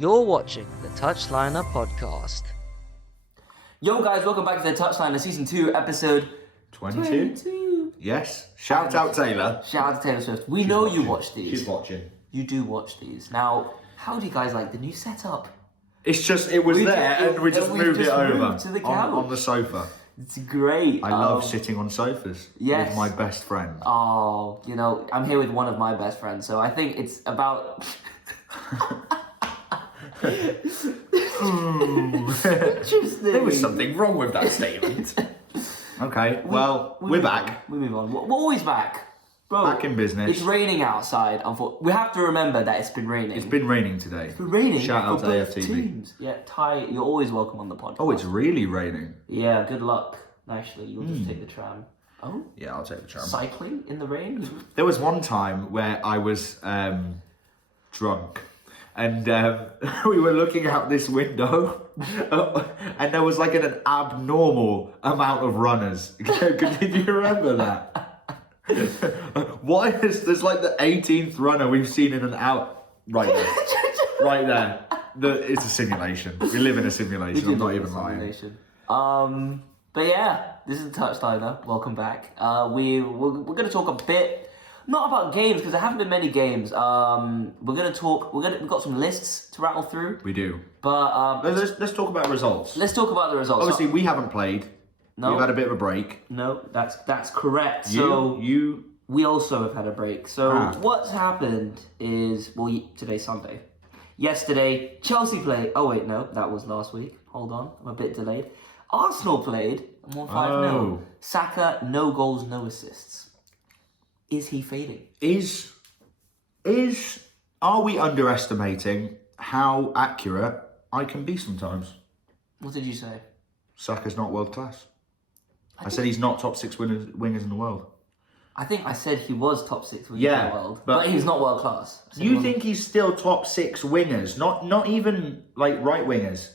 You're watching the Touchliner podcast. Yo guys, welcome back to the Touchliner Season 2, Episode 22. Yes. Shout out Taylor. Shout out to Taylor Swift. We know you watch these. She's watching. You do watch these. Now, how do you guys like the new setup? It's just, it was We there just- and we just we moved just it over moved to the couch. on the sofa. It's great. I love sitting on sofas yes. with my best friend. Oh, you know, I'm here with one of my best friends, so I think it's about... Interesting. There was something wrong with that statement. Okay, well, we're back. We move on. We're always back. Bro, Back in business. It's raining outside. We have to remember that it's been raining. It's been raining today. It's been raining. Shout out to for both AFTV. teams. Yeah, Ty, you're always welcome on the podcast. Oh, it's really raining. Yeah, good luck. Actually, you'll just take the tram. Oh? Yeah, I'll take the tram. Cycling in the rain? There was one time where I was drunk and we were looking out this window and there was like an abnormal amount of runners. Did you remember that? Why is there's like the 18th runner we've seen in an hour? Right there. Right there. It's a simulation. We live in a simulation. I'm not even lying. But yeah, this is the Touchliner. Welcome back. We're going to talk a bit, not about games because there haven't been many games. We're going to talk. We've got some lists to rattle through. We do. But let's talk about results. let's talk about the results. Obviously, we haven't played. No. We've had a bit of a break. No, that's correct. You. We also have had a break. So what's happened is, today's Sunday. Yesterday, Chelsea played. Oh wait, no, that was last week. Hold on, I'm a bit delayed. Arsenal played and won 5-0. Oh. Saka, no goals, no assists. Is he fading? Are we underestimating how accurate I can be sometimes? What did you say? Saka's not world class. I said he's not top 6 wingers in the world. I think I said he was top 6 wingers in Yeah, the world, but he's not world class. You think he's still top 6 wingers? Not even like right wingers.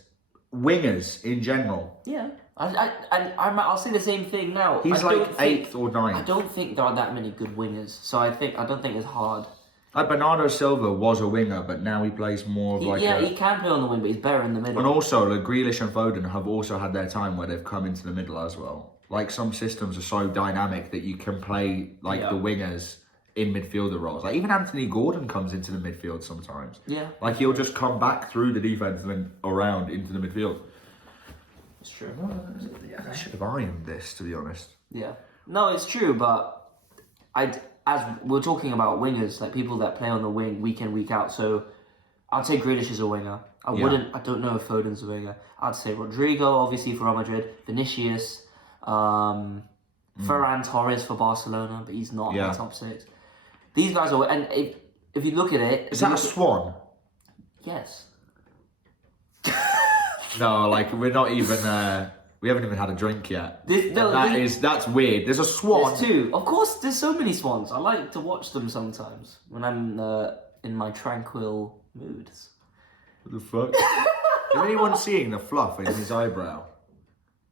Wingers in general. Yeah. I'll say the same thing now. He's like 8th or 9th. I don't think there are that many good wingers, so I don't think it's hard. Like Bernardo Silva was a winger, but now he plays more of he can play on the wing, but he's better in the middle. And also, like Grealish and Foden have also had their time where they've come into the middle as well. Like some systems are so dynamic that you can play the wingers in midfielder roles. Like even Anthony Gordon comes into the midfield sometimes. Yeah. Like he'll just come back through the defense and then around into the midfield. It's true. Yeah, I should have ironed this, to be honest. Yeah. No, it's true, but as we're talking about wingers, like people that play on the wing week in, week out, so I'd say Grealish is a winger. I don't know if Foden's a winger. I'd say Rodrigo, obviously for Real Madrid, Vinicius, Ferran Torres for Barcelona, but he's not in the top 6. These guys are, and if you look at it... Is that a swan? Yes. No, like we're not even, we haven't even had a drink yet. That's weird. There's a swan. There's 2. Of course, there's so many swans. I like to watch them sometimes when I'm in my tranquil moods. What the fuck? Is anyone seeing the fluff in his eyebrow?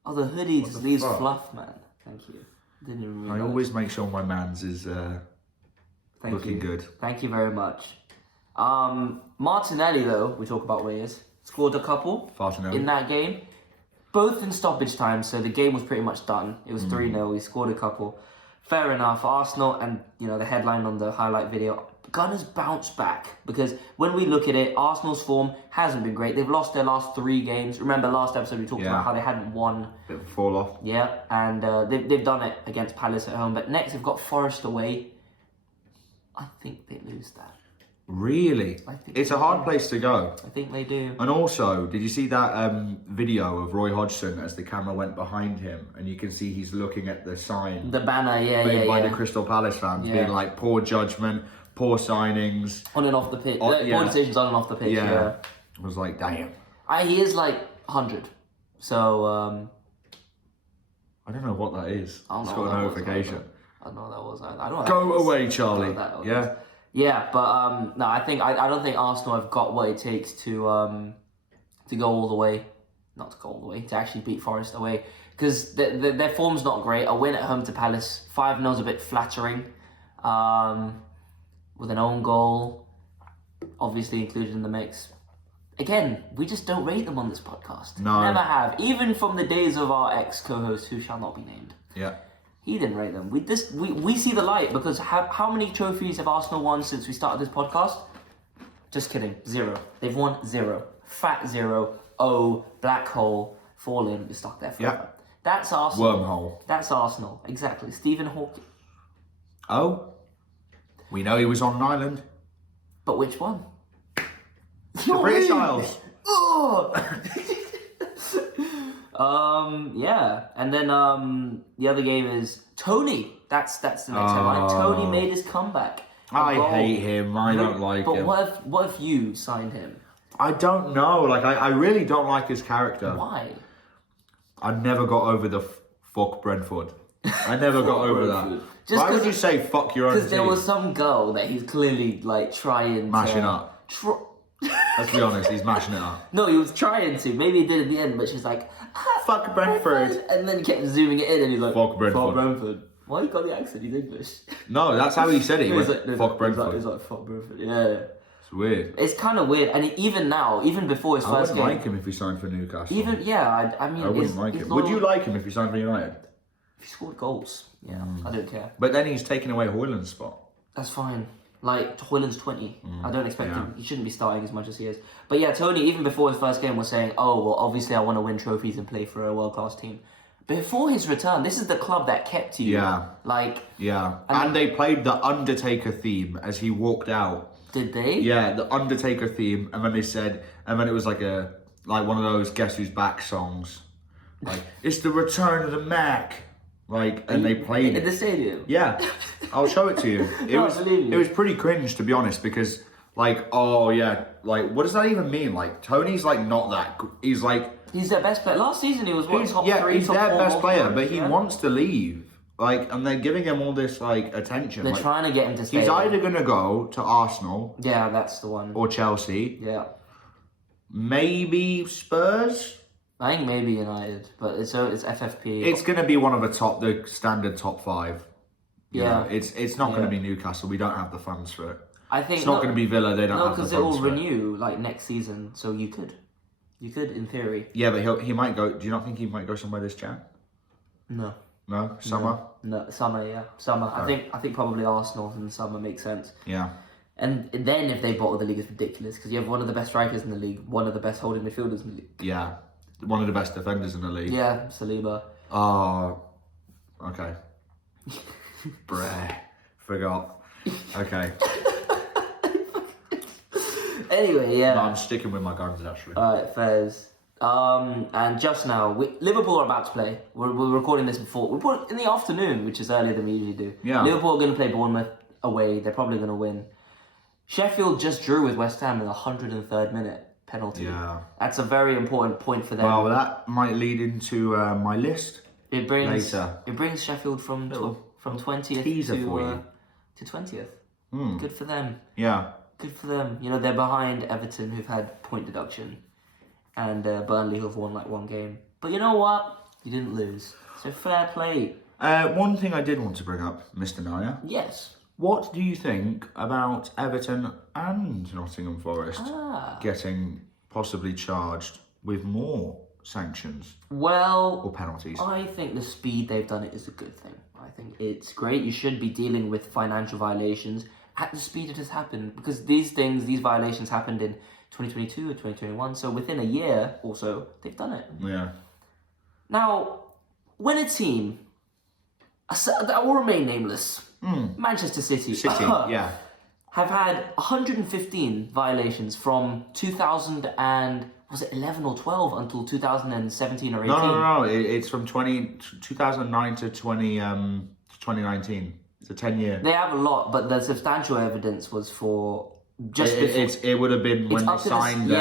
Oh, the hoodie just leaves fluff, man. Thank you. Didn't even realize. I always make sure my man's is looking good. Thank you very much. Martinelli, though, we talk about wingers, scored a couple in that game. Both in stoppage time, so the game was pretty much done. It was 3-0, he scored a couple. Fair enough, Arsenal, and the headline on the highlight video, Gunners bounce back, because when we look at it, Arsenal's form hasn't been great. They've lost their last 3 games. Remember last episode we talked about how they hadn't won. Bit of a fall off. Yeah, and they've done it against Palace at home, but next they've got Forest away. I think they lose that. Really? It's a hard place to go. I think they do. And also, did you see that video of Roy Hodgson as the camera went behind him, and you can see he's looking at the sign, the banner, made by the Crystal Palace fans, being like poor judgment, poor signings, on and off the pitch. Poor decisions on and off the pitch. Yeah, I was like, damn. He is like 100. So I don't know what that is. It's got a notification. I don't know what that was. I don't know. Go away, Charlie. Yeah. Yeah, but no, I don't think Arsenal have got what it takes to go all the way, not to go all the way, to actually beat Forest away, because their form's not great. A win at home to Palace, 5-0 is a bit flattering, with an own goal, obviously included in the mix. again, we just don't rate them on this podcast. No. Never have. Even from the days of our ex-co-host, who shall not be named. Yeah. He didn't rate them. We see the light, because how many trophies have Arsenal won since we started this podcast? Just kidding. 0. They've won 0. Fat 0. O. Black hole. Fallen. You're stuck there forever. Yeah. That's Arsenal. Wormhole. That's Arsenal. Exactly. Stephen Hawking. Oh. We know he was on an island. But which one? The British Isles. Oh! Yeah. And then the other game is Tony. That's the next headline. Tony made his comeback. I hate him. I don't like him. But what if you signed him? I don't know. Like, I really don't like his character. Why? I never got over the fuck Brentford. I never got over that. Why would you say fuck your own team? Because there was some girl that he's clearly like trying mashing up. Let's be honest, he's mashing it up. No, he was trying to. Maybe he did at the end, but she's like, fuck Brentford. And then he kept zooming it in and he's like, fuck Brentford. Fuck Brentford. Why you got the accent? He's English. No, that's how he said it. He went, fuck Brentford. He's like, fuck Brentford. Yeah. It's weird. It's kind of weird. And even now, even before his first game. I wouldn't like him if he signed for Newcastle. I mean, I wouldn't like him. Would you like him if he signed for United? If he scored goals, yeah, I don't care. But then he's taking away Højlund's spot. That's fine. Like, Højlund's 20. I don't expect him. He shouldn't be starting as much as he is. But yeah, Tony, even before his first game, was saying, oh, well, obviously I want to win trophies and play for a world-class team. Before his return, this is the club that kept you. Yeah. Yeah. And they played the Undertaker theme as he walked out. Did they? Yeah, the Undertaker theme. And then they said, and then it was like one of those Guess Who's Back songs. Like, it's the return of the Mac. Like, and they played in the stadium. Yeah, I'll show it to you. It was pretty cringe, to be honest, because like, oh yeah, like what does that even mean? Like Tony's like not that. He's their best player. Last season he was top 3. He's top their 4 best player, but he yeah. wants to leave. Like, and they're giving him all this like attention. They're trying to get him to stay. He's either gonna go to Arsenal. Yeah, that's the one. Or Chelsea. Yeah. Maybe Spurs. I think maybe United, but it's FFP. It's going to be one of the standard top 5. Yeah. It's not going to be Newcastle. We don't have the funds for it. I think it's not going to be Villa. They don't have the funds for it. No, because it will renew like next season, so you could in theory. Yeah, but he might go. Do you not think he might go somewhere this Jan? No. No, summer. No, summer. Yeah, summer. Okay. I think probably Arsenal in the summer makes sense. Yeah. And then if they bottle the league, it's ridiculous because you have one of the best strikers in the league, one of the best holding midfielders in the league. Yeah. One of the best defenders in the league. Yeah, Saliba. Oh, okay. Bruh. Forgot. Okay. Anyway, yeah. No, I'm sticking with my guns, actually. Alright, fairs. And just now, Liverpool are about to play. We're recording this before. We put it in the afternoon, which is earlier than we usually do. Yeah. Liverpool are going to play Bournemouth away. They're probably going to win. Sheffield just drew with West Ham in the 103rd minute. Penalty. Yeah. That's a very important point for them. Well, that might lead into my list later. It brings Sheffield from 20th to 20th. Good for them. Yeah. Good for them. You know, they're behind Everton, who've had point deduction, and Burnley, who've won like one game. But you know what? You didn't lose. So fair play. One thing I did want to bring up, Mr. Naya. Yes. What do you think about Everton and Nottingham Forest getting possibly charged with more sanctions? Well, or penalties? I think the speed they've done it is a good thing. I think it's great. You should be dealing with financial violations at the speed it has happened, because these violations happened in 2022 or 2021. So within a year or so, they've done it. Yeah. Now, when a team that will remain nameless, Manchester City, yeah, have had 115 violations from 2011 or 12 until 2017 or 18. No. It's from 2009 to 2019. It's a 10-year. They have a lot, but the substantial evidence was for just before. It would have been when they signed.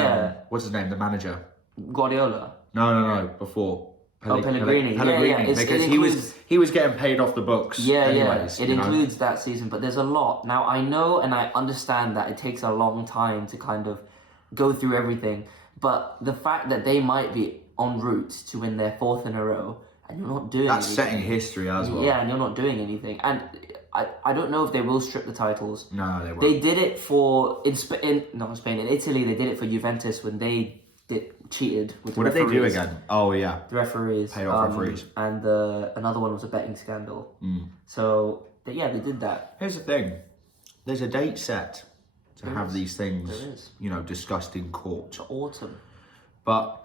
What's his name? The manager. Guardiola. No. Before. Pellegrini. Pellegrini, because he was getting paid off the books. Anyways, It includes that season, but there's a lot. Now I know and I understand that it takes a long time to kind of go through everything, but the fact that they might be en route to win their 4th in a row and you're not doing that's anything. setting history as well. Yeah, and you're not doing anything. And I don't know if they will strip the titles. No, they won't. They did it for in Italy. They did it for Juventus when they cheated with the What did referees. they do again? Oh yeah, The referees. Pay off referees. And another one was a betting scandal. So they did that. Here's the thing: there's a date set to have these things, discussed in court. Autumn. But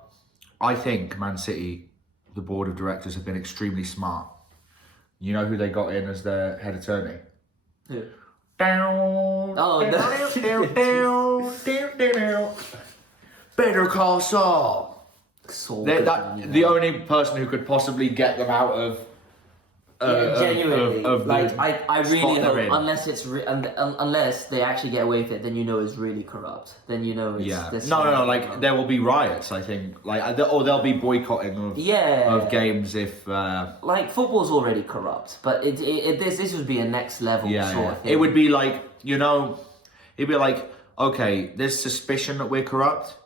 I think Man City, the board of directors, have been extremely smart. You know who they got in as their head attorney? Who? Down. Oh, no. Better call Saul. Saul. The only person who could possibly get them out of. Genuinely, I really hope, in. unless they actually get away with it, then it's really corrupt. Then it's No. Like there will be riots. I think, or there'll be boycotting of games if. Like football's already corrupt, but this would be a next level sort of thing. It would be like it'd be like, okay, there's suspicion that we're corrupt.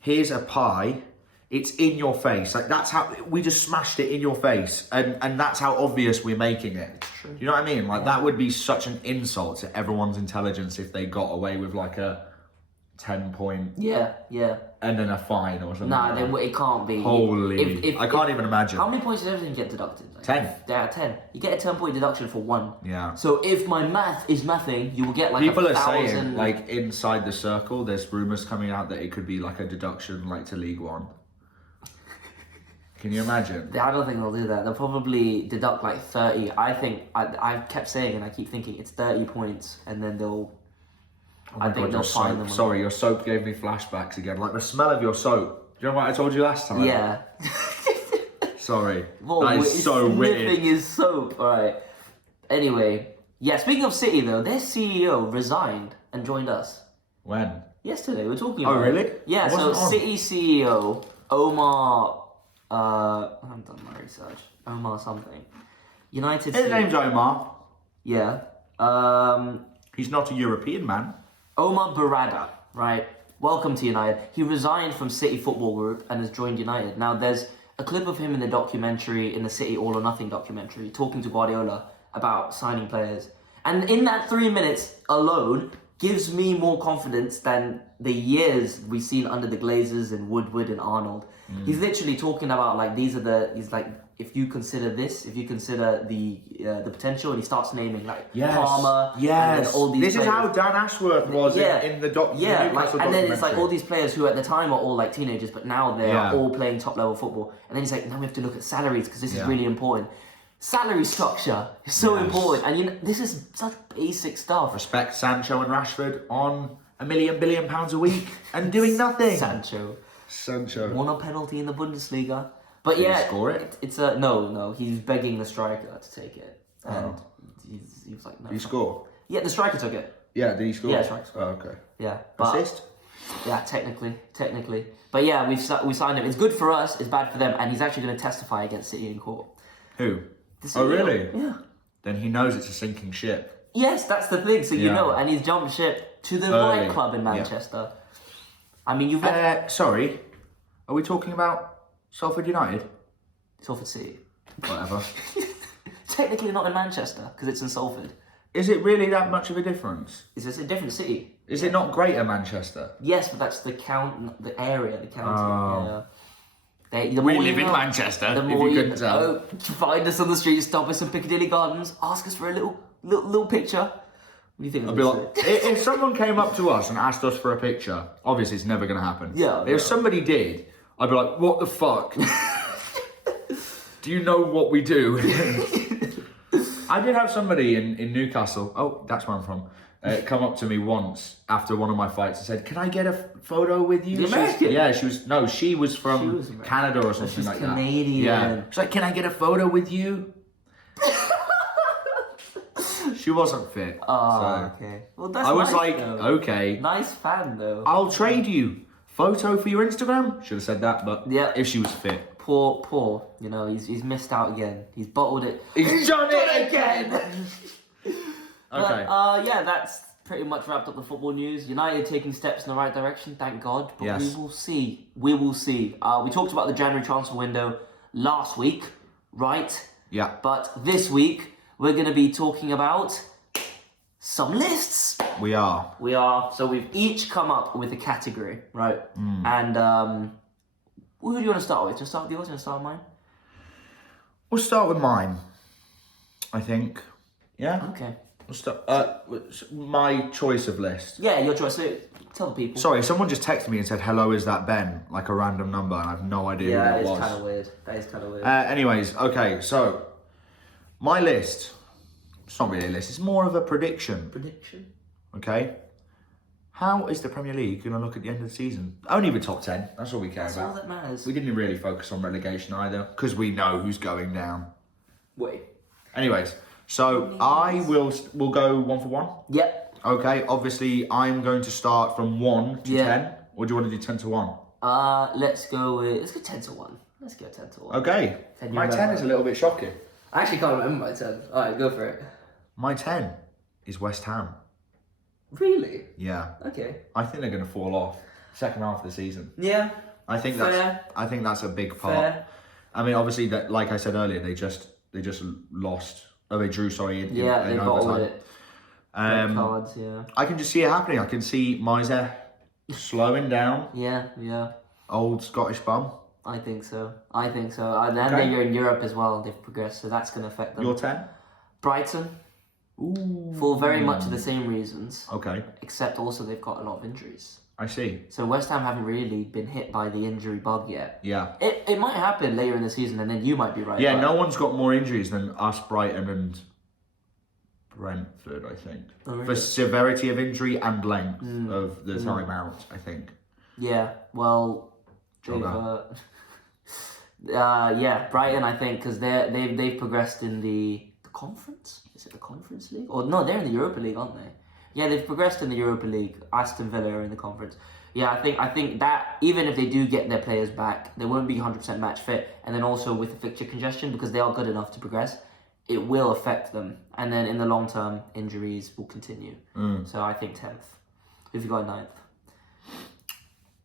Here's a pie. It's in your face. Like that's how we just smashed it in your face, and that's how obvious we're making it. It's true. You know what I mean? Like that would be such an insult to everyone's intelligence if they got away with like a 10-point. Yeah. And then a fine or something. Nah, it can't be. Holy! I can't even imagine. How many points does everything get deducted? 10. Yeah, 10. You get a 10-point deduction for one. Yeah. So if my math is mathing, you will get like people 1,000. are saying like inside the circle, there's rumours coming out that it could be like a deduction like to League One. Can you imagine? I don't think they'll do that. They'll probably deduct like 30. I think I've kept saying and I keep thinking it's 30 points, and then they'll. I think they'll fine them. Sorry, your soap gave me flashbacks again. Like the smell of your soap. Do you know what I told you last time? Yeah. Sorry. That is so weird. Sniffing his soap. All right. Anyway, speaking of City though, their CEO resigned and joined us. When? Yesterday. We were talking about. Oh really? It. Yeah. So City CEO Omar. I haven't done my research. Omar something. United. His name's Omar. Yeah. He's not a European man. Omar Barada, right? Welcome to United. He resigned from City Football Group and has joined United. Now, there's a clip of him in the documentary, in the City All or Nothing documentary, talking to Guardiola about signing players. And in that 3 minutes alone, gives me more confidence than the years we've seen under the Glazers and Woodward and Arnold. He's literally talking about like he's like, if you consider this, if you consider the potential, and he starts naming like Palmer, and all these. This players. is how Dan Ashworth was in the and then it's like all these players who at the time are all like teenagers, but now they are all playing top level football. And then he's like, now we have to look at salaries because this is really important. Salary structure is so important, and this is such basic stuff. Respect Sancho and Rashford on £1 billion a week and doing nothing. Sancho won a penalty in the Bundesliga, but Did he score it? It's a no. He's begging the striker to take it, and he was like, no. Did he score? Yeah, the striker took it. Yeah, did he score? Yeah, striker scored. Oh, okay. Yeah, Assist? Yeah, technically. But yeah, we signed him. It's good for us. It's bad for them, and he's actually going to testify against City in court. Who? Oh, really? Yeah. Then he knows it's a sinking ship. Yes, that's the thing. So and he's jumped ship to the right club in Manchester. Yeah. I mean, you've sorry, are we talking about Salford United? Salford City. Whatever. Technically not in Manchester because it's in Salford. Is it really that much of a difference? It's a different city. Is it not Greater Manchester? Yes, but that's the the area, the county. Oh. Yeah. We live in Manchester, if you couldn't tell. Find us on the street, stop us in Piccadilly Gardens, ask us for a little picture. What do you think? I'd be like, if someone came up to us and asked us for a picture, obviously it's never going to happen. Yeah. If somebody did, I'd be like, what the fuck? Do you know what we do? I did have somebody in Newcastle, that's where I'm from, come up to me once after one of my fights and said, can I get a photo with you? The American? She was from Canada or something like Canadian. that. Yeah. She's like, can I get a photo with you? She wasn't fit. Okay. Well, that's I was nice, like, though. okay. Nice fan, though. I'll trade you. Photo for your Instagram? Should have said that, but if she was fit. Poor. You know, he's missed out again. He's bottled it. He's done it again! Okay. But, that's pretty much wrapped up the football news. United taking steps in the right direction, thank God. But we will see. We talked about the January transfer window last week, right? Yeah. But this week, we're going to be talking about some lists. We are. So we've each come up with a category, right? And who do you want to start with? Just start with yours. You want to start with mine? We'll start with mine, I think. Yeah? Okay. We'll start, my choice of list. Yeah, your choice. So tell the people. Sorry, someone just texted me and said, hello, is that Ben? Like a random number, and I have no idea who that was. That is kind of weird. Anyways, okay, so my list, it's not really a list, it's more of a prediction. Prediction? Okay? How is the Premier League going to look at the end of the season? Only the top 10, that's all we care That's about. all that matters. We didn't really focus on relegation either, because we know who's going down. Wait. Anyways, so we'll go 1 for 1. Yep. Okay, obviously I'm going to start from 1 to 10, or do you want to do 10 to 1? Let's go 10 to 1. Let's go 10 to 1. Okay, my 10 is a little bit shocking. I actually can't remember my 10. Alright, go for it. My 10 is West Ham. Really? Yeah. Okay. I think they're going to fall off second half of the season. Yeah. I think that's a big part. Fair. I mean, obviously, that like I said earlier, they just lost. Oh, they drew. Sorry. In they bottled overtime. it. Cards, yeah. I can just see it happening. I can see Moise slowing down. Yeah. Old Scottish bum. I think so. And then you're in Europe as well. They've progressed, so that's going to affect them. Your 10? Brighton. Ooh. For very much the same reasons. Okay. Except also they've got a lot of injuries. I see. So West Ham haven't really been hit by the injury bug yet. Yeah. It might happen later in the season, and then you might be right. Yeah, no one's got more injuries than us, Brighton and Brentford, I think. Oh, really? For severity of injury and length of the time out, I think. Yeah, well, yeah, Brighton, I think, because they've progressed in the conference. Is it the Conference League? Or no, they're in the Europa League, aren't they? Yeah, they've progressed in the Europa League. Aston Villa are in the conference. Yeah, I think that even if they do get their players back, they won't be 100% match fit. And then also with the fixture congestion, because they are good enough to progress, it will affect them. And then in the long term, injuries will continue. So I think 10th. Who've you got 9th?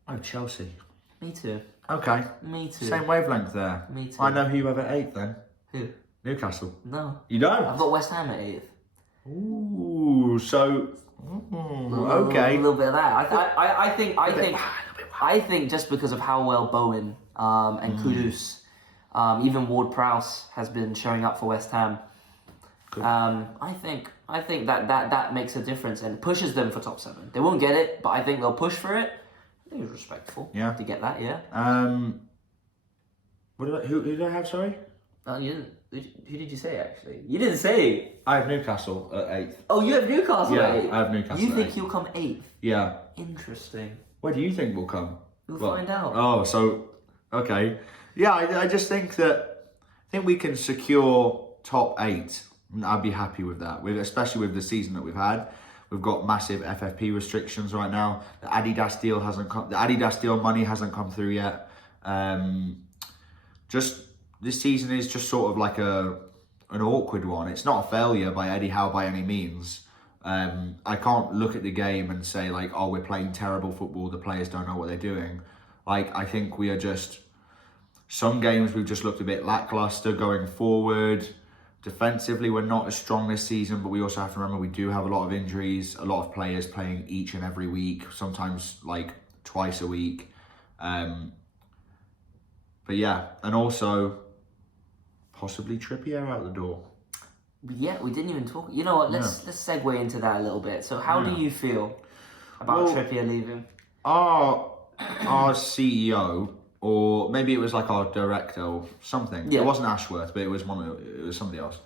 Oh, Chelsea. Me too. Okay. Me too. Same wavelength there. Me too. I know who you have at 8th then. Who? Newcastle. No. You don't? I've got West Ham at 8th. Ooh, so... okay. A little bit of that. I think just because of how well Bowen and Kudus, even Ward-Prowse has been showing up for West Ham. I think that makes a difference and pushes them for top 7. They won't get it, but I think they'll push for it. I think it's respectful. Yeah. To get that, yeah. Who did I have? Sorry. You didn't. Who did you say actually? You didn't say. I have Newcastle at 8th. Oh, you have Newcastle at 8th? I have Newcastle. You at think 8th. he'll come 8th? Yeah. Interesting. Where do you think we'll come? We'll find out. Oh, so okay. Yeah, I just think we can secure top 8. And I'd be happy with that. Especially with the season that we've had. We've got massive FFP restrictions right now. The Adidas deal hasn't come. The Adidas deal money hasn't come through yet. Just this season is just sort of like an awkward one. It's not a failure by Eddie Howe by any means. I can't look at the game and say like, oh, we're playing terrible football. The players don't know what they're doing. Like, I think we are just, some games we've just looked a bit lackluster going forward. Defensively, we're not as strong this season, but we also have to remember we do have a lot of injuries, a lot of players playing each and every week, sometimes like twice a week. But yeah, and also possibly Trippier out the door. Yeah, we didn't even talk. You know what? Let's segue into that a little bit. So, how do you feel about Trippier leaving? Our CEO, or maybe it was like our director or something. Yeah. It wasn't Ashworth, but it was somebody else.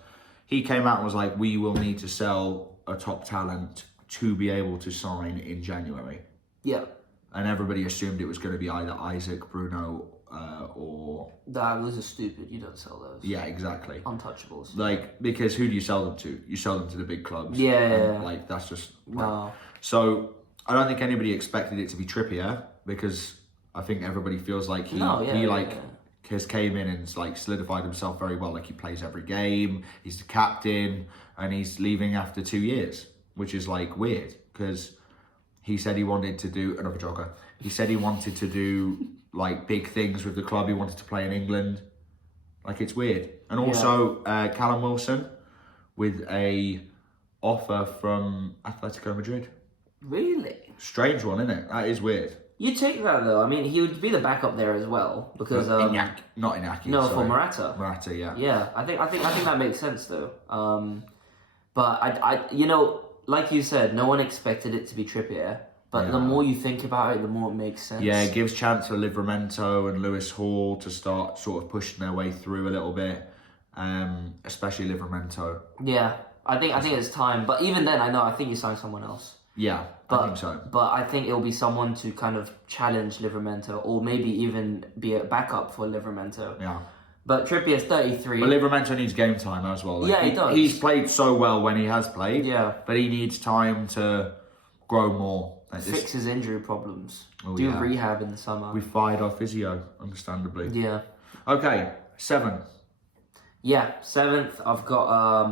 He came out and was like, "We will need to sell a top talent to be able to sign in January." Yeah. And everybody assumed it was going to be either Isaac, Bruno, or... Those are stupid. You don't sell those. Yeah, exactly. Untouchables. Like, because who do you sell them to? You sell them to the big clubs. Yeah. Like, that's just... No. So, I don't think anybody expected it to be Trippier, because I think everybody feels like he has came in and like solidified himself very well. Like, he plays every game, he's the captain, and he's leaving after 2 years, which is like weird, because he said he wanted to do... Another jogger. He said he wanted to do... like big things with the club. He wanted to play in England. Like, it's weird. And also Callum Wilson with a offer from Atletico Madrid. Really? Strange one, isn't it? That is weird. You take that though. I mean, he would be the backup there as well because Not Iñaki. No, sorry. for Morata. Morata, yeah. Yeah, I think that makes sense though. But I you know, like you said, no one expected it to be Trippier. But the more you think about it, the more it makes sense. Yeah, it gives chance for Livramento and Lewis Hall to start sort of pushing their way through a little bit, especially Livramento. Yeah, I think it's time. But even then, I think you sign someone else. Yeah, I think so. But I think it'll be someone to kind of challenge Livramento, or maybe even be a backup for Livramento. Yeah. But Trippier's 33. But Livramento needs game time as well. He does. He's played so well when he has played. Yeah. But he needs time to grow more. Fix his injury problems. Do rehab in the summer. We fired our physio, understandably. Yeah. Okay, 7. Yeah, 7th. I've got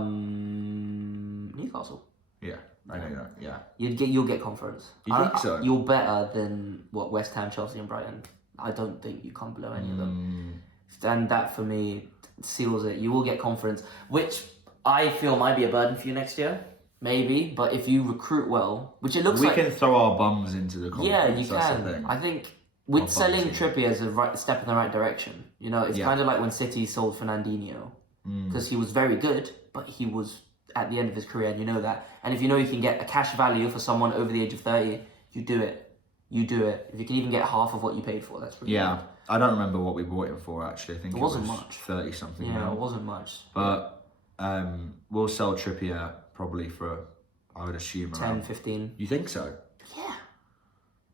Newcastle. Yeah, I know that. Yeah. You'll get conference. You think so? You're better than West Ham, Chelsea, and Brighton. I don't think you come below any of them. And that for me seals it. You will get conference, which I feel might be a burden for you next year. Maybe, but if you recruit well, which it looks like... We can throw our bums into the conference. Yeah, you can. I think with selling Trippier as a step in the right direction, you know, it's kind of like when City sold Fernandinho. Because he was very good, but he was at the end of his career, and you know that. And if you know you can get a cash value for someone over the age of 30, you do it. You do it. If you can even get half of what you paid for, that's pretty good. I don't remember what we bought him for, actually. I think it wasn't much. 30-something. Yeah, it wasn't much. But we'll sell Trippier probably for, I would assume, 10, around 15. You think so? Yeah.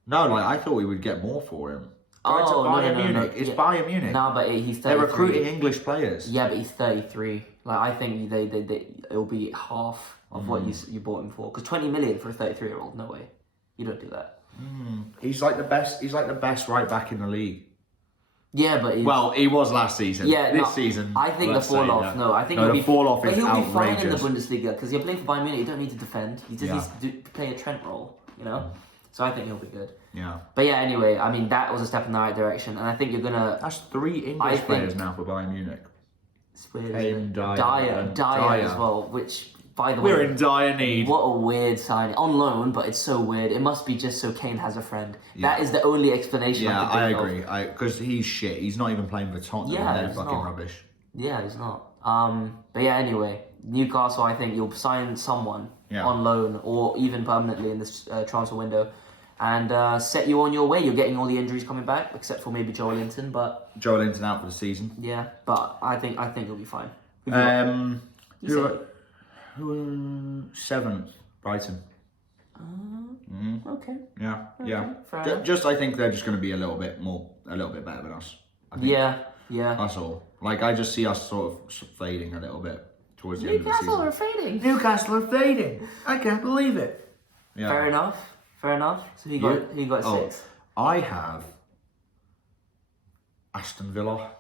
No, I thought we would get more for him. Oh, Bayern no. Munich. It's Bayern Munich. No, but he's 33. They're recruiting English players. Yeah, but he's 33. Like, I think it'll be half of what you bought him for. Because 20 million for a 33-year-old, no way. You don't do that. He's like the best. He's like the best right back in the league. Yeah, but he was last season. Yeah, this season. I think the fall off. No, I think the fall off is outrageous. But he'll be fine in the outrageous. Bundesliga because you're playing for Bayern Munich. You don't need to defend. You just need to play a Trent role. You know. So I think he'll be good. Yeah. But yeah, anyway, I mean that was a step in the right direction, and I think you're gonna. That's 3 English players now for Bayern Munich. It's weird. Dyer as well, which. By the We're way, in dire need. What a weird sign. On loan, but it's so weird. It must be just so Kane has a friend. That is the only explanation I can think of. agree. Because he's shit. He's not even playing for Tots. Yeah, they're he's fucking not. rubbish. Yeah, he's not. But yeah, anyway, Newcastle, I think you'll sign someone on loan or even permanently in this transfer window and set you on your way. You're getting all the injuries coming back, except for maybe Joel Linton, but... Joel Linton out for the season. Yeah, but I think he'll be fine. Who 7th? Brighton. Okay. Yeah. Fair enough. Just I think they're just going to be a little bit better than us. I think. Yeah. That's all. Like I just see us sort of fading a little bit towards the end of the season. Newcastle are fading. I can't believe it. Yeah. Fair enough. So he got 6. I have Aston Villa.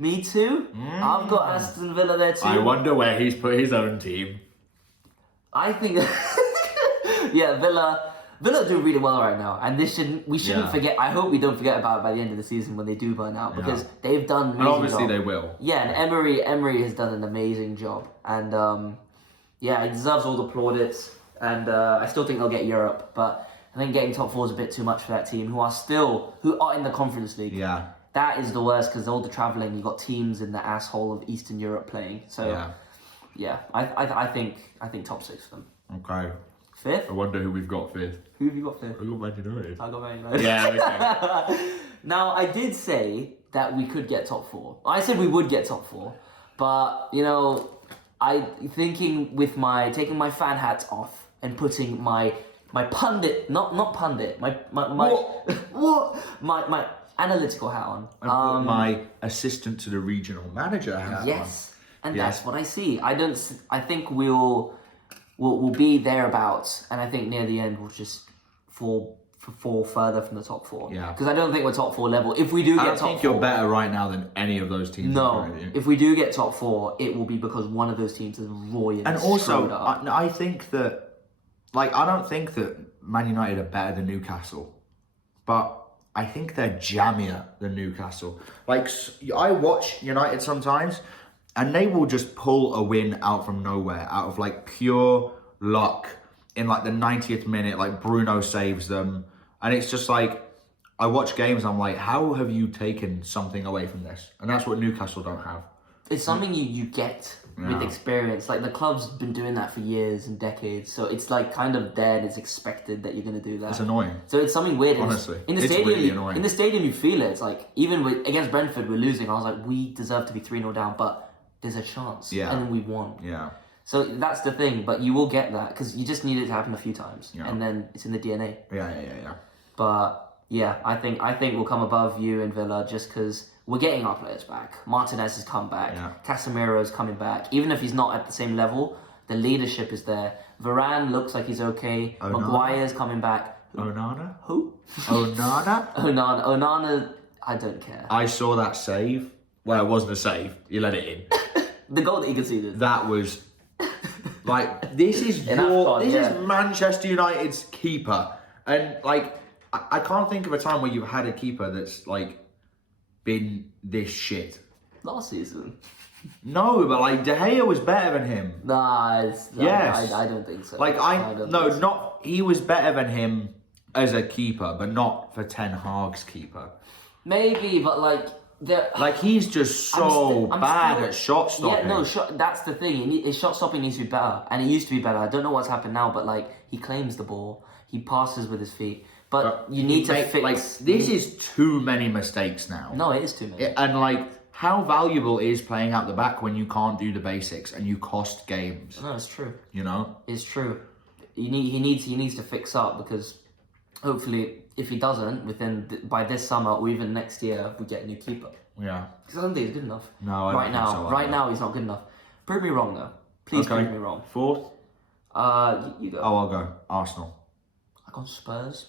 Me too. I've got Aston Villa there too. I wonder where he's put his own team. I think, Villa do really well right now, and we shouldn't forget. I hope we don't forget about it by the end of the season when they do burn out because they've done. An amazing and obviously job. they will. Yeah, and Emery has done an amazing job, and he deserves all the plaudits. And I still think they'll get Europe, but I think getting top 4 is a bit too much for that team who are in the Conference League. Yeah. That is the worst because all the travelling, you got teams in the asshole of Eastern Europe playing. So, I think top 6 for them. Okay. 5th? I wonder who we've got 5th. Who have you got 5th? I got Man United. I got Man United. Yeah, okay. Now, I did say that we could get top 4. I said we would get top 4. But, taking my fan hat off and putting my pundit, not pundit, my analytical hat on. I put my assistant to the regional manager hat on. Yes, and that's what I see. I think we'll be thereabouts, and I think near the end we'll just fall further from the top 4. Yeah. Because I don't think we're top 4 level. If we do get top 4... I don't think you're better right now than any of those teams. No. If we do get top 4, it will be because one of those teams is royally And also, up. I think that... I don't think that Man United are better than Newcastle. But I think they're jammier than Newcastle. I watch United sometimes, and they will just pull a win out from nowhere, out of pure luck. In like the 90th minute, like Bruno saves them. And it's just like, I watch games and I'm like, how have you taken something away from this? And that's what Newcastle don't have. It's something you get with experience. Like the club's been doing that for years and decades. So it's like kind of there and it's expected that you're going to do that. It's annoying. So it's something weird. Honestly. In the it's stadium, really annoying. In the stadium, you feel it. It's like, even against Brentford, we're losing. I was like, we deserve to be 3-0 down, but there's a chance. Yeah. And then we won. Yeah. So that's the thing, but you will get that because you just need it to happen a few times, and then it's in the DNA. Yeah. But yeah, I think we'll come above you and Villa just because we're getting our players back. Martinez has come back. Yeah. Casemiro's coming back. Even if he's not at the same level, the leadership is there. Varane looks like he's okay. Onana? Maguire's coming back. Onana? Who? Onana? Onana, I don't care. I saw that save. Well, it wasn't a save. You let it in. The goal that he conceded. That was... Like, this is Manchester United's keeper. And, like, I can't think of a time where you've had a keeper that's, like, been this shit. Last season. No, but, like, De Gea was better than him. Yes. I don't think so. Like, he was better than him as a keeper, but not for Ten Hag's keeper. Maybe, but, like... Like, he's just so bad at shot stopping. Yeah, no, that's the thing. His shot stopping needs to be better. And it used to be better. I don't know what's happened now, but, like, he claims the ball. He passes with his feet. But you need to fix... Like, this is too many mistakes now. No, it is too many. And, like, how valuable is playing out the back when you can't do the basics and you cost games? No, it's true. You know? It's true. He needs to fix up because hopefully... If he doesn't, by this summer or even next year, we get a new keeper. Yeah. Because I don't think he's good enough. No, I don't think so. Right now, he's not good enough. Prove me wrong, though. Please prove me wrong. Fourth? You go. Oh, I'll go. Arsenal. I got Spurs.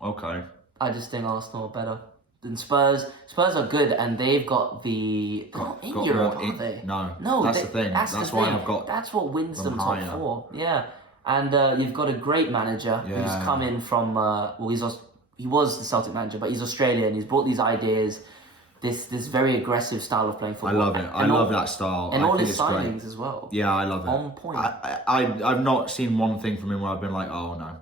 Okay. I just think Arsenal are better than Spurs. Spurs are good, and they've got the... They're not in Europe, are they? No, that's the thing. That's why I've got... That's what wins them higher. top four. Yeah. And you've got a great manager who's come in from... he was the Celtic manager, but he's Australian. He's brought these ideas, this very aggressive style of playing football. I love it. I love that style. And all his it's signings great. as well. Yeah, I love it. On point. I've not seen one thing from him where I've been like, oh no.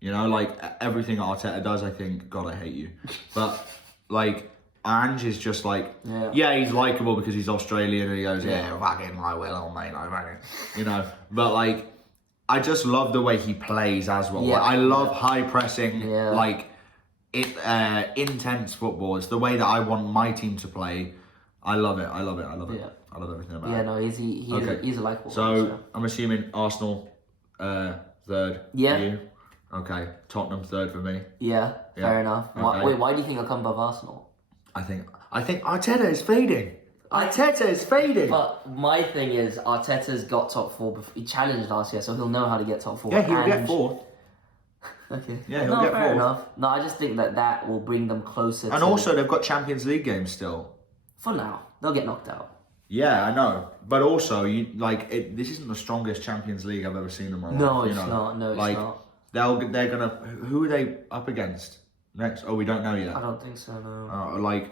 You know, like everything Arteta does, I think, God, I hate you. But like, Ange is just like, he's likable because he's Australian and he goes, fucking I will, mate, I reckon. You know, but like, I just love the way he plays as well. Yeah. Like, I love high pressing, like intense football. It's the way that I want my team to play. I love it. Yeah. I love everything about it. Yeah, no, he's a likable. So I'm assuming Arsenal third. Yeah. For you. Okay. Tottenham third for me. Yeah. Fair enough. Okay. Why do you think I'll come above Arsenal? I think Arteta is fading. Arteta is fading. But my thing is, Arteta's got top four. He challenged last year, so he'll know how to get top four. Yeah, he'll get fourth. Okay. Yeah, he'll get fair fourth. enough. No, I just think that will bring them closer. And also, they've got Champions League games still. For now, they'll get knocked out. Yeah, I know. But also, this isn't the strongest Champions League I've ever seen in my life. No, it's not. No, it's not. They're gonna. Who are they up against next? Oh, we don't know yet. I don't think so. No.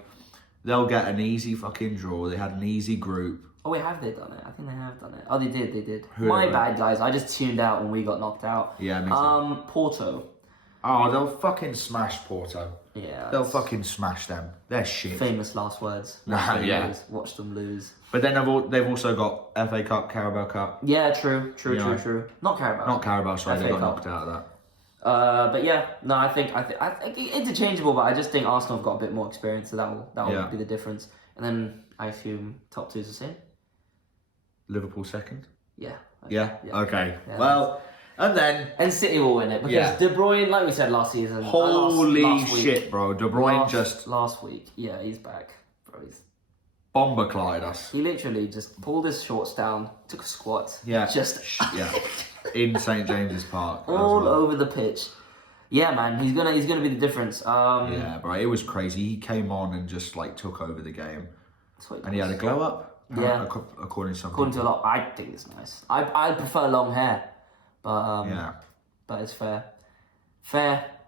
They'll get an easy fucking draw. They had an easy group. Oh, wait, have they done it? I think they have done it. Oh, they did. My bad, guys. I just tuned out when we got knocked out. Yeah, me too. Porto. Oh, they'll fucking smash Porto. Yeah. They'll fucking smash them. They're shit. Famous last words. Watch them lose. But then they've also got FA Cup, Carabao Cup. Yeah, true. Not Carabao. Not Carabao, sorry. FA They got Cup. knocked out of that. But yeah, no, I think interchangeable, but I just think Arsenal have got a bit more experience, so that will be the difference. And then I assume top two is the same. Liverpool second. Yeah. Okay. Yeah, well, and City will win it because De Bruyne, like we said last season. Holy last week, shit, bro! De Bruyne last week. Yeah, he's back, bro. He's bomber clotted us. He literally just pulled his shorts down, took a squat. Yeah. Just in St James's Park. All over the pitch. Yeah, man, he's gonna be the difference. Yeah, bro, it was crazy. He came on and just took over the game, and he had a glow up. Yeah, according to some to a lot. I think it's nice. I prefer long hair, but but it's fair.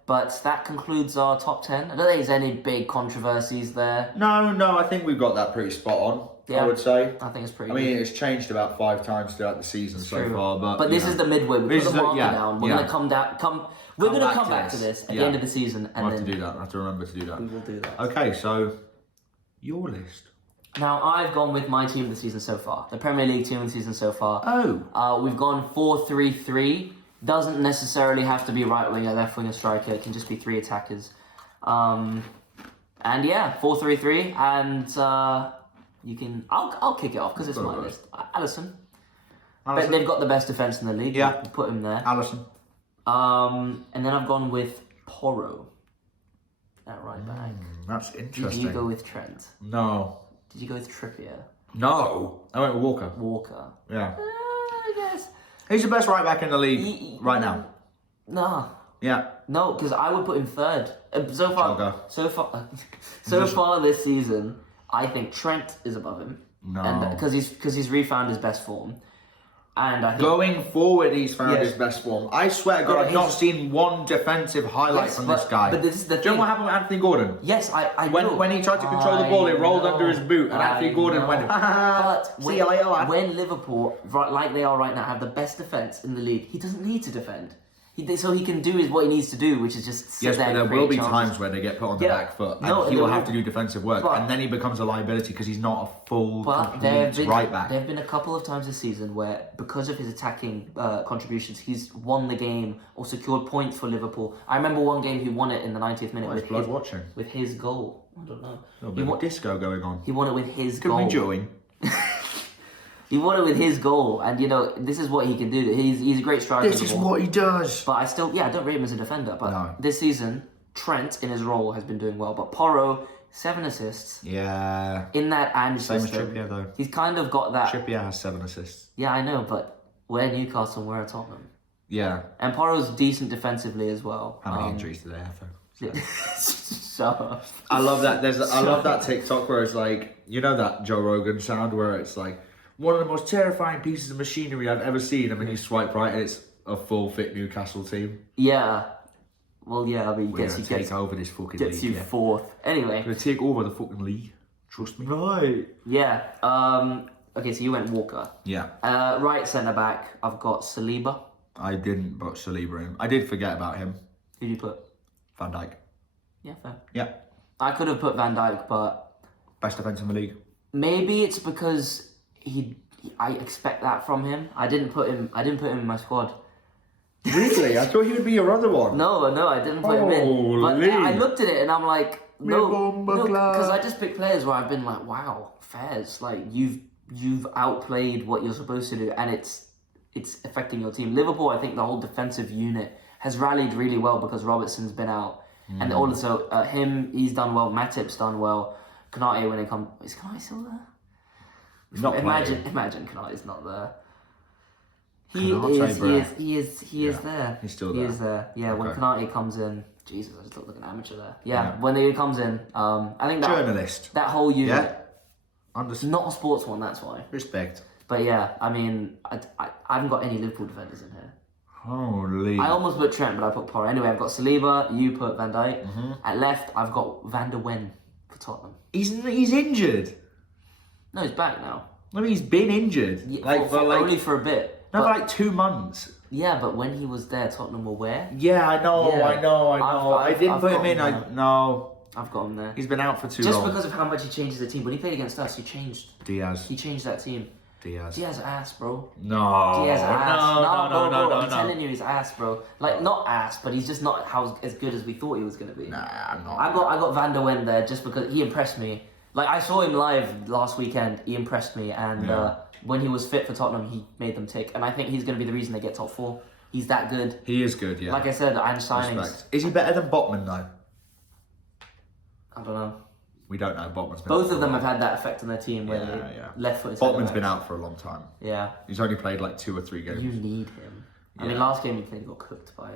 But that concludes our top 10. I don't think there's any big controversies there. No, I think we've got that pretty spot on. I would say. I think it's pretty I mean, it's changed about 5 times throughout the season so far, but this is the midway. We put the marker down. We're gonna come back to this at the end of the season, and we'll have to do that. I have to remember to do that. We will do that. Okay, so your list. Now I've gone with my team of the season so far, the Premier League team of the season so far. Oh. We've gone 4-3-3. Doesn't necessarily have to be right winger, left winger, striker. It can just be 3 attackers. And yeah, 4-3-3, and you can. I'll kick it off because it's my list. Alisson. But they've got the best defense in the league. Yeah, we'll put him there. Alisson. And then I've gone with Porro at right back. That's interesting. Did you go with Trent? No. Did you go with Trippier? No. I went with Walker. Walker. Yeah. I guess. He's the best right back in the league right now. Nah. Yeah. No, because I would put him third. So far this season, I think Trent is above him. No. And because he's refound his best form. And I think going forward, he's found his best form. I swear to God, I've not seen one defensive highlight from this guy. But this is the thing. Do you know what happened with Anthony Gordon? Yes, I know. When he tried to control the ball, it rolled under his boot, and Anthony Gordon went, see you later, lad. When Liverpool, like they are right now, have the best defence in the league, he doesn't need to defend. So he can do what he needs to do, which is just sit there. But there will be times where they get put on the back foot, and he will have to do defensive work, and then he becomes a liability because he's not a full, complete right back. There have been a couple of times this season where, because of his attacking contributions, he's won the game or secured points for Liverpool. I remember one game he won it in the 90th minute with his goal. I don't know. A bit of disco going on. He won it with his goal. Could be enjoying. He won it with his goal, and this is what he can do. He's a great striker. This is what he does. But I don't rate him as a defender. But this season, Trent in his role has been doing well. But Porro, 7 assists. Yeah. In that Ange system. Same as Trippier though. He's kind of got that. Trippier has 7 assists. Yeah, I know, but we're Newcastle, we're Tottenham. Yeah. And Porro's decent defensively as well. How many injuries do they have though? So. I love that. I love that TikTok where it's like, you know that Joe Rogan sound where it's like, one of the most terrifying pieces of machinery I've ever seen. I mean, you swipe right and it's a full fit Newcastle team. Yeah. Well, yeah, I mean, we're going to take over this fucking league. Gets you 4th. Anyway. We're going to take over the fucking league. Trust me. Right. Yeah. Okay, so you went Walker. Yeah. Right centre back, I've got Saliba. I didn't put Saliba in. I did forget about him. Who did you put? Van Dijk. Yeah, fair. Yeah. I could have put Van Dijk, but... Best defence in the league. Maybe it's because... I expect that from him. I didn't put him in my squad. Really? I thought he would be your other one. No, I didn't put him in. But I looked at it and I'm like, no, because I just picked players where I've been like, wow, Fairs, like you've outplayed what you're supposed to do, and it's affecting your team. Liverpool, I think the whole defensive unit has rallied really well because Robertson's been out, and also he's done well. Matip's done well. Konate, when it comes, is Konate still there? Imagine Konate's not there. He is there. He's still there. He is there. Yeah, when Konate comes in, Jesus, I just look like an amateur there. Yeah, when he comes in, I think that journalist. That whole unit. Yeah. Not a sports one, that's why. Respect. But yeah, I mean, I haven't got any Liverpool defenders in here. Holy. I almost put Trent, but I put Porro. Anyway, I've got Saliba, you put Van Dijk. At left, I've got Van der Ven for Tottenham. He's injured. No, he's back now. I mean, he's been injured. Yeah, only for a bit. No, for like 2 months. Yeah, but when he was there, Tottenham were where? Yeah, I know. I didn't put him in. I've got him there. He's been out for too long. long. Just because of how much he changes the team. When he played against us, he changed. Diaz. He changed that team. Diaz ass, bro. No. Diaz ass. No. I'm telling you, he's ass, bro. Like, not ass, but he's just not as good as we thought he was going to be. Nah, I'm not. I got Van der Ven there just because he impressed me. Like, I saw him live last weekend. He impressed me. And when he was fit for Tottenham, he made them tick. And I think he's going to be the reason they get top 4. He's that good. He is good, yeah. Like I said, I'm signing. Is he better than Botman, though? I don't know. We don't know. Botman's been Both of them have had that effect on their team when left footed. Botman's been out for a long time. Yeah. He's only played like 2 or 3 games. You need him. I mean, last game he played got cooked by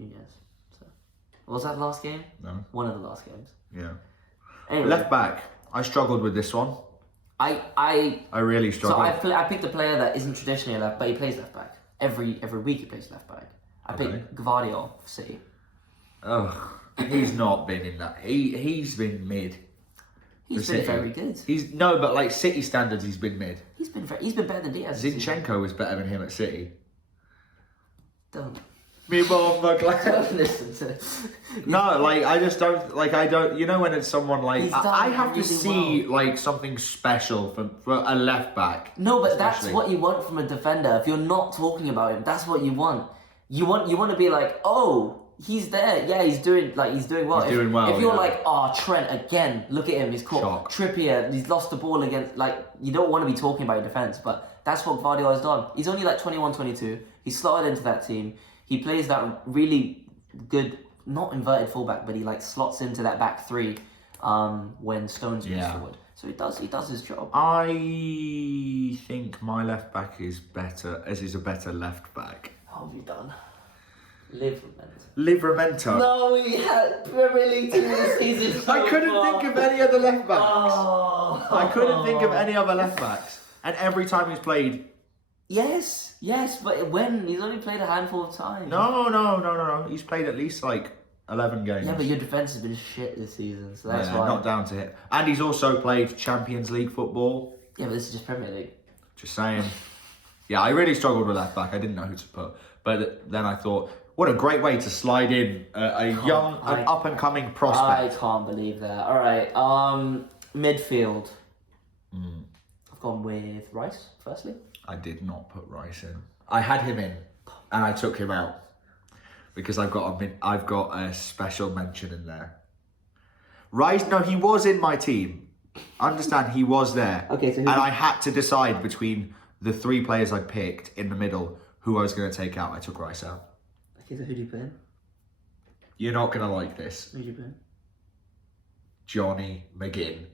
Nunez. So. Was that the last game? No. One of the last games. Yeah. Anyway. Left back. I struggled with this one. I really struggled. So I picked a player that isn't traditionally a left, but he plays left back. Every week he plays left back. I picked Gvardiol for City. Oh, he's not been in that. He's been mid. He's been very good. But like City standards, he's been mid. He's been better than Diaz. Zinchenko was better than him at City. Don't. Don't listen to. No, like I just don't like. I don't. You know when it's someone like I have to see like something special for a left back. No, but that's what you want from a defender. If you're not talking about him, that's what you want. You want to be like, oh, he's there. Yeah, he's doing well. He's doing well. If you're like, oh, Trent again, look at him. He's caught. Shock. Trippier, he's lost the ball again. Like, you don't want to be talking about your defense, but that's what Guardiola's done. He's only like 21, 22. He slotted into that team. He plays that really good, not inverted fullback, but he like slots into that back three when Stones moves forward. So he does his job. I think my left back is better, as is a better left back. How have you done? Livramento. No, we had Premier League team this season. I couldn't think of any other left backs. Oh. I couldn't think of any other left backs. And every time he's played... Yes, but when? He's only played a handful of times. No. He's played at least like 11 games. Yeah, but your defence has been shit this season, so that's why. Not down to it. And he's also played Champions League football. Yeah, but this is just Premier League. Just saying. Yeah, I really struggled with left back. I didn't know who to put. But then I thought, what a great way to slide in an up-and-coming prospect. I can't believe that. All right, midfield. I've gone with Rice, firstly. I did not put Rice in. I had him in, and I took him out because I've got a special mention in there. Rice, no, he was in my team. Understand, he was there. Okay, so and I had to decide between the three players I picked in the middle who I was going to take out. I took Rice out. Okay, so who do you put in? You're not going to like this. Who do you put in? Johnny McGinn.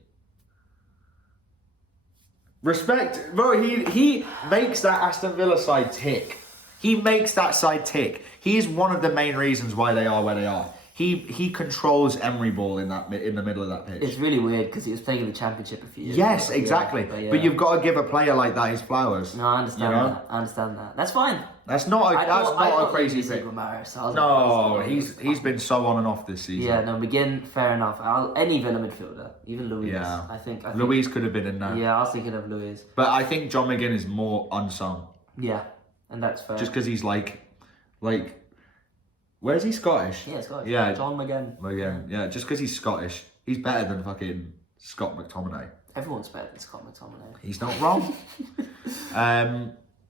Respect, bro. He makes that Aston Villa side tick. He makes that side tick. He is one of the main reasons why they are where they are. He controls Emery ball in the middle of that pitch. It's really weird because he was playing in the Championship a few years Yes, ago. exactly. But you've got to give a player like that his flowers. No, I understand that. That's fine. That's not a crazy pick. No, he's been so on and off this season. Yeah, no, McGinn, fair enough. Any Villa midfielder, even Luis. Yeah. I think Luis could have been in there. Yeah, I was thinking of Luis. But I think John McGinn is more unsung. Yeah, and that's fair. Just because he's like, where's he Scottish? Yeah, Scottish. Yeah, John McGinn. McGinn. Yeah, just because he's Scottish, he's better than fucking Scott McTominay. Everyone's better than Scott McTominay. He's not wrong.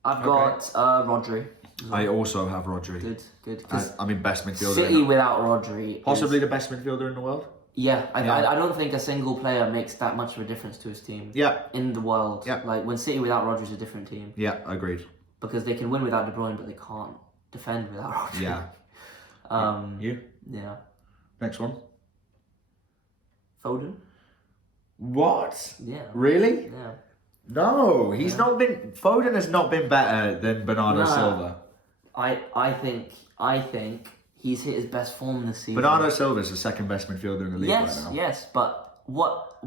I've got Rodri. I also have Rodri. Good. I mean, best midfielder. City without Rodri. Possibly the best midfielder in the world. Yeah, I don't think a single player makes that much of a difference to his team. Yeah. In the world. Yeah. Like when City without Rodri is a different team. Yeah, agreed. Because they can win without De Bruyne, but they can't defend without Rodri. Yeah. You? Yeah. Next one. Foden. What? Yeah. Really? Yeah. No, he's not been. Foden has not been better than Bernardo Silva. I think he's hit his best form this season. Bernardo Silva is the second best midfielder in the league right now. Yes, but what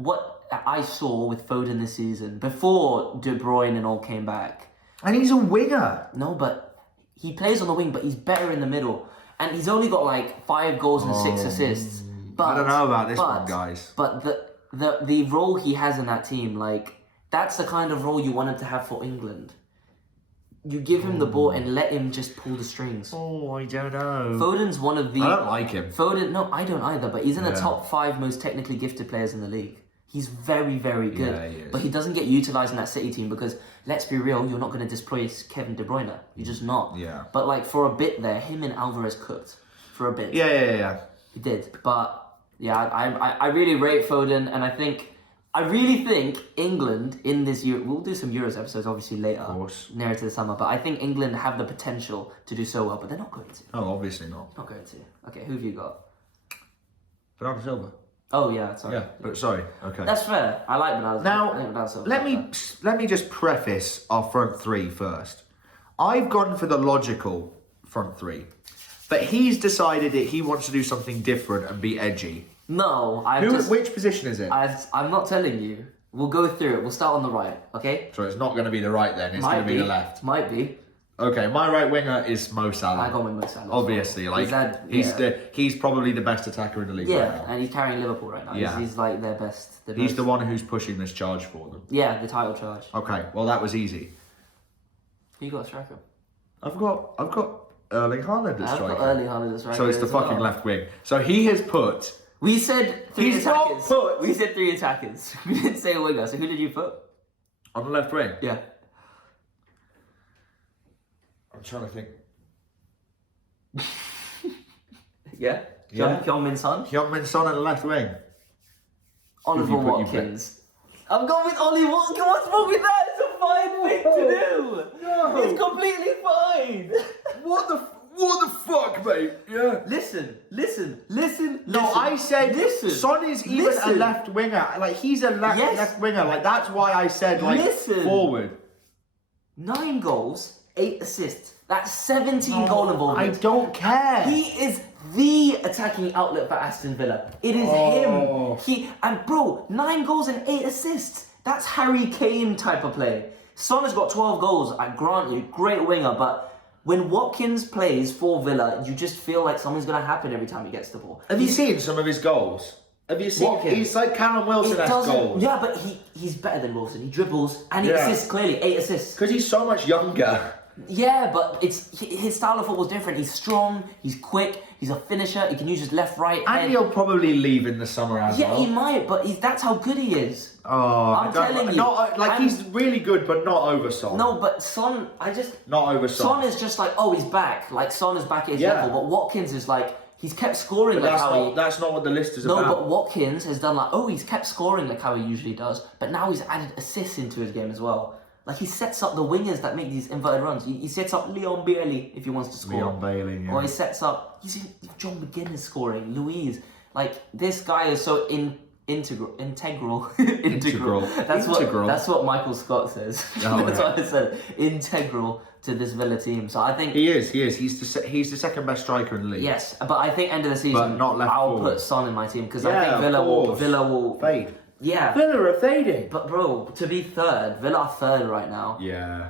I saw with Foden this season before De Bruyne and all came back. And he's a winger. No, but he plays on the wing, but he's better in the middle, and he's only got like 5 goals and 6 assists. But I don't know about this one, guys. But the role he has in that team, like that's the kind of role you want him to have for England. You give him the ball and let him just pull the strings. Oh, I don't know. Foden's one of the... I don't like him. No, I don't either, but he's in the top 5 most technically gifted players in the league. He's very, very good. Yeah, he is. But he doesn't get utilised in that City team because, let's be real, you're not going to displace Kevin De Bruyne. You're just not. Yeah. But like for a bit there, him and Alvarez cooked. For a bit. Yeah. He did. But yeah, I really rate Foden, and I really think England in this year, we'll do some Euros episodes obviously later, Of course. nearer to the summer, but I think England have the potential to do so well, but they're not going to. Oh, obviously not. Not going to. Okay, who have you got? Bernardo Silva. Oh yeah, sorry. Yeah, but sorry. Okay. That's fair. I like Bernardo. Now, let me just preface our front three first. I've gone for the logical front three, but he's decided that he wants to do something different and be edgy. No, which position is it? I'm not telling you. We'll go through it. We'll start on the right, okay? So it's not going to be the right then. It's going to be the left. Might be. Okay, my right winger is Mo Salah. I got with Mo Salah. Obviously, like he's probably the best attacker in the league right now. And he's carrying Liverpool right now. Yeah. He's like their best. He's the one who's pushing this charge for them. Yeah, the title charge. Okay, well that was easy. Who you got a striker? I've got Erling Haaland as striker. I've got Erling Haaland as striker. So it's the fucking left wing. So he has put. We said three He's attackers. not put. We said 3 attackers. We didn't say a winger. So who did you put? On the left wing? Yeah. I'm trying to think. Yeah? Heung-min Son? Heung-min Son at the left wing. Oliver Watkins. I'm going with Ollie Watkins. What's wrong with that? It's a fine thing to do. No. It's completely fine. What the fuck, mate? Yeah. Listen. No, I said listen. Son is even a left winger. Like he's a left winger. Like that's why I said forward. 9 goals, 8 assists. That's 17 goal involvement. I don't care. He is the attacking outlet for Aston Villa. It is him. Bro, 9 goals and 8 assists. That's Harry Kane type of play. Son has got 12 goals. I grant you, great winger, but when Watkins plays for Villa, you just feel like something's going to happen every time he gets the ball. Have you seen some of his goals? Have you seen? Watkins. He's like Callum Wilson-esque goals. Yeah, but he's better than Wilson. He dribbles and he assists clearly. 8 assists. Because he's so much younger. Yeah, but his style of football is different. He's strong, he's quick, he's a finisher, he can use his left, right, and he'll probably leave in the summer as well. Yeah, he might, but that's how good he is. Oh, I'm telling you. He's really good, but not over Son. No, but Son, Not over Son. Son is just like, he's back. Like, Son is back at his level, but Watkins is like, he's kept scoring that's not what the list is about. No, but Watkins has done he's kept scoring like how he usually does, but now he's added assists into his game as well. Like, he sets up the wingers that make these inverted runs. He sets up Leon Bailey if he wants to score. Leon Bailey, yeah. Or he sets up... John McGinn is scoring. Louise. Like, this guy is so integral. That's what Michael Scott says. Oh, that's what I said. Integral to this Villa team. So I think... He is. He's the second best striker in the league. Yes, but I think end of the season, I'll put Son in my team. Because I think Villa will... Fade. Yeah. Villa are fading. But bro, to be third, Villa are third right now. Yeah.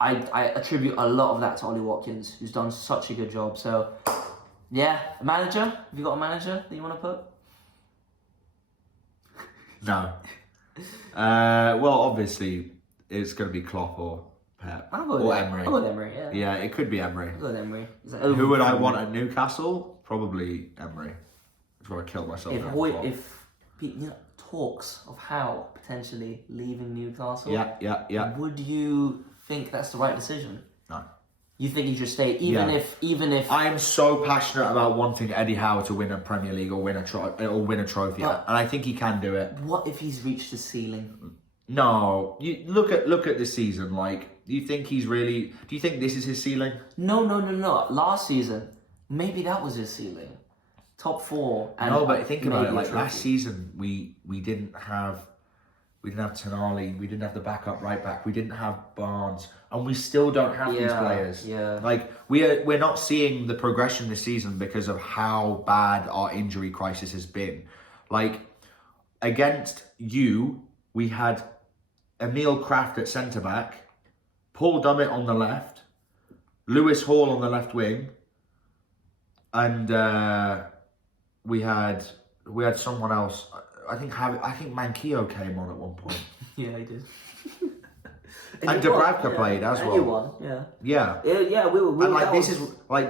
I attribute a lot of that to Ollie Watkins, who's done such a good job. So, yeah. A manager? Have you got a manager that you want to put? No. Well, obviously, it's going to be Klopp or Pep. Or Emery. I'll go with Emery, yeah. Yeah, it could be Emery. I'll go with Emery. Who would I want at Newcastle? Probably Emery. Before I kill myself. If talks of Howe potentially leaving Newcastle. Yeah. Would you think that's the right decision? No. You think he should stay, even if I am so passionate about wanting Eddie Howe to win a Premier League or win a trophy, and I think he can do it. What if he's reached his ceiling? No, you look at this season. Like, do you think this is his ceiling? No. Last season, maybe that was his ceiling. Top 4. And no, but think about it. Like last season, we didn't have Tonali, we didn't have the backup right back, we didn't have Barnes, and we still don't have these players. Yeah. Like we're not seeing the progression this season because of how bad our injury crisis has been. Like against you, we had Emil Kraft at centre back, Paul Dummett on the left, Lewis Hall on the left wing, and we had someone else. I think Manquillo came on at one point. Yeah, he did. And Dubravka played as well. You won, yeah. Yeah. Yeah, we were. And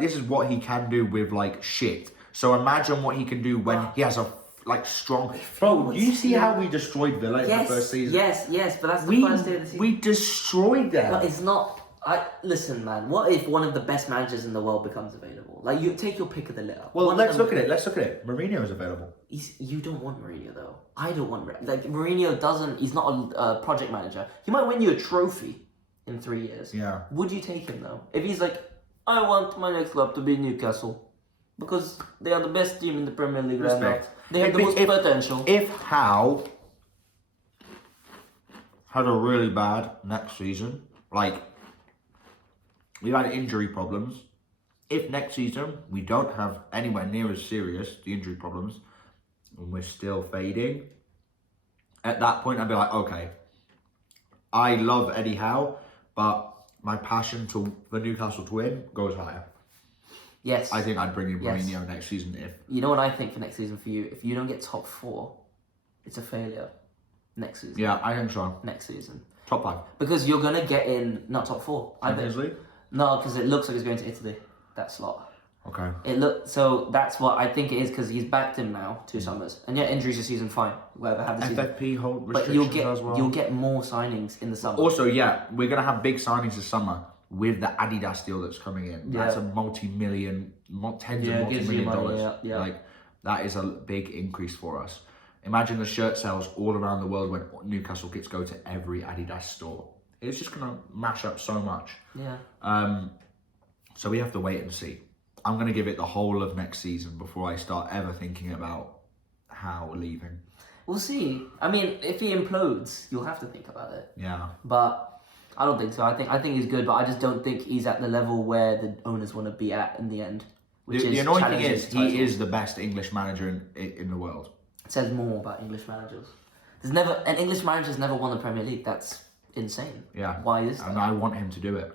this is what he can do with shit. So imagine what he can do when he has a strong. Bro, do you see how we destroyed Villa in the first season? Yes, but that's the first day of the season. We destroyed them. But it's not. Listen, man. What if one of the best managers in the world becomes available? Like, you take your pick of the litter. Well, let's look at it. Mourinho is available. You don't want Mourinho though. I don't want Mourinho. Doesn't. He's not a project manager. He might win you a trophy in 3 years. Yeah. Would you take him though? If he's like, I want my next club to be Newcastle because they are the best team in the Premier League right now. They have the most potential. If Howe had a really bad next season, we've had injury problems. If next season we don't have anywhere near as serious the injury problems and we're still fading, at that point I'd be like, okay, I love Eddie Howe, but my passion for Newcastle to win goes higher. Yes. I think I'd bring in Mourinho next season if... You know what I think for next season for you? If you don't get top 4, it's a failure next season. Yeah, I think so. Next season. Top 5. Because you're going to get in, not top 4. Champions League? No, because it looks like it's going to Italy, that slot. Okay. So that's what I think it is, because he's backed him now 2 summers. And yeah, injuries this season, fine. Whatever happens. FFP hold but restrictions as well. You'll get more signings in the summer. Also, yeah, we're going to have big signings this summer with the Adidas deal that's coming in. Yeah. That's a multi-million, tens of multi-million dollars. Yeah. Like, that is a big increase for us. Imagine the shirt sales all around the world when Newcastle kits go to every Adidas store. It's just going to mash up so much. Yeah. So we have to wait and see. I'm going to give it the whole of next season before I start ever thinking about how leaving. We'll see. I mean, if he implodes, you'll have to think about it. Yeah. But I don't think so. I think he's good, but I just don't think he's at the level where the owners want to be at in the end. The annoying thing is, he is the best English manager in the world. It says more about English managers. An English manager's never won the Premier League. That's insane. Yeah. Why is that? And I want him to do it.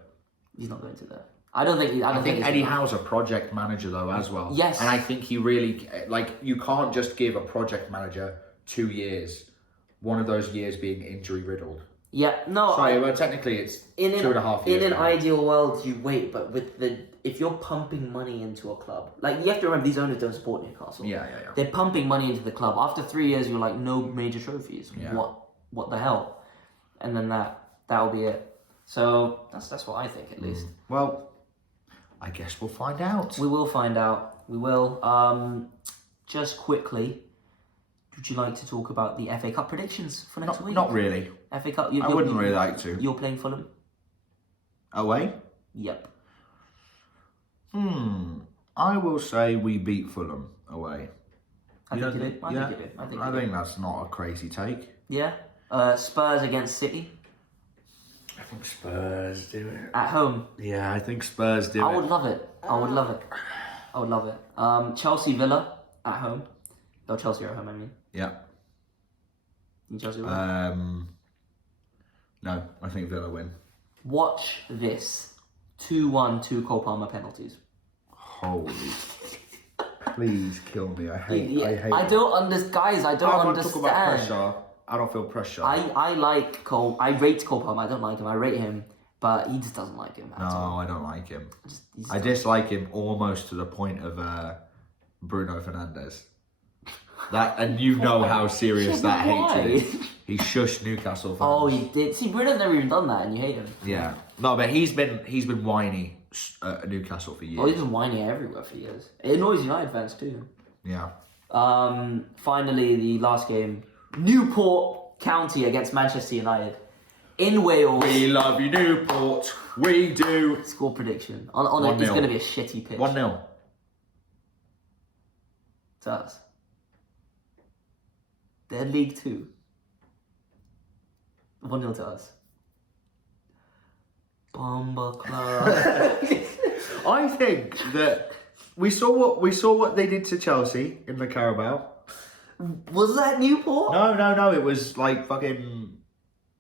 He's not going to there. I think Eddie Howe's a project manager though as well. Yes. And I think he really, you can't just give a project manager 2 years. One of those years being injury riddled. Yeah, no. Sorry, well technically it's 2.5 years. In an ideal world, you wait, but if you're pumping money into a club, like you have to remember, these owners don't support Newcastle. Yeah. They're pumping money into the club. After 3 years, you're like, no major trophies. Yeah. What the hell? And then that'll be it. So that's what I think at least. Well, I guess we'll find out. We will find out. We will. Just quickly, would you like to talk about the FA Cup predictions for next week? Not really. FA Cup. I wouldn't really like to. You're playing Fulham. Away? Yep. I will say we beat Fulham away. I think you do. I think that's not a crazy take. Yeah. Spurs against City. I think Spurs do it. At home. Yeah, I think Spurs do it. I would love it. Chelsea Villa at home. No, Chelsea are at home, I mean. Yeah. You Chelsea win? No, I think Villa win. Watch this. 2-1, 2 Cole Palmer penalties. Holy. Please kill me. I hate I don't understand. Guys, I don't understand. Talk about pressure. I don't feel pressure. I like Cole. I rate Cole Palmer. I don't like him. I rate him. But he just doesn't like him at all. No, I don't like him. I dislike him almost to the point of Bruno Fernandes. And you know how serious that hatred is. He shushed Newcastle fans. Oh, he did. See, Bruno's never even done that, and you hate him. Yeah. No, but he's been whiny at Newcastle for years. Oh, he's been whiny everywhere for years. It annoys United fans too. Yeah. Finally, the last game. Newport County against Manchester United. In Wales. We love you, Newport. We do. Score prediction. It's going to be a shitty pitch. 1-0. To us. They're League 2. 1-0 to us. Bomba Club. I think that we saw what they did to Chelsea in the Carabao. Was that Newport? No. It was like fucking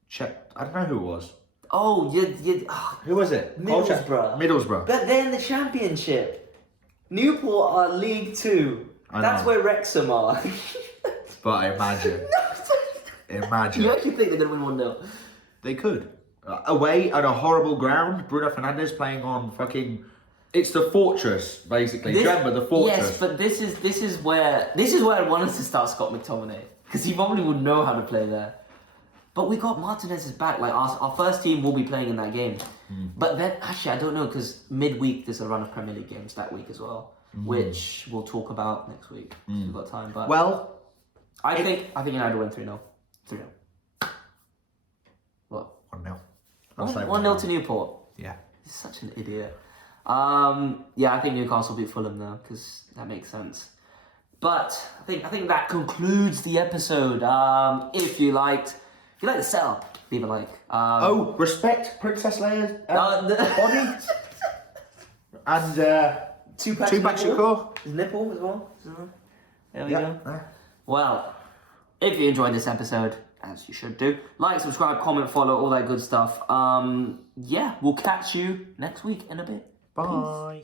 Czech. I don't know who it was. Oh, who was it? Middlesbrough. But they're in the Championship. Newport are League 2. That's where Wrexham are. But imagine. You actually think they're going to win 1-0? They could. Away at a horrible ground, Bruno Fernandes playing on fucking... It's the fortress, basically. Remember the fortress? Yes, but this is where I wanted to start Scott McTominay. Because he probably would know how to play there. But we got Martinez's back. Like our first team will be playing in that game. But then, actually, I don't know, because midweek there's a run of Premier League games that week as well. Which we'll talk about next week. If we've got time. But I think United will win 3-0. 3-0. What? 1-0. 1-0 to Newport. Yeah. He's such an idiot. I think Newcastle beat Fulham though, because that makes sense. But I think that concludes the episode. If you liked the setup, leave a like. Respect Princess Leia's body. And Tupac Shakur. His nipple as well. There we go. Well, if you enjoyed this episode, as you should do. Like, subscribe, comment, follow, all that good stuff. Yeah, we'll catch you next week in a bit. Bye. Peace.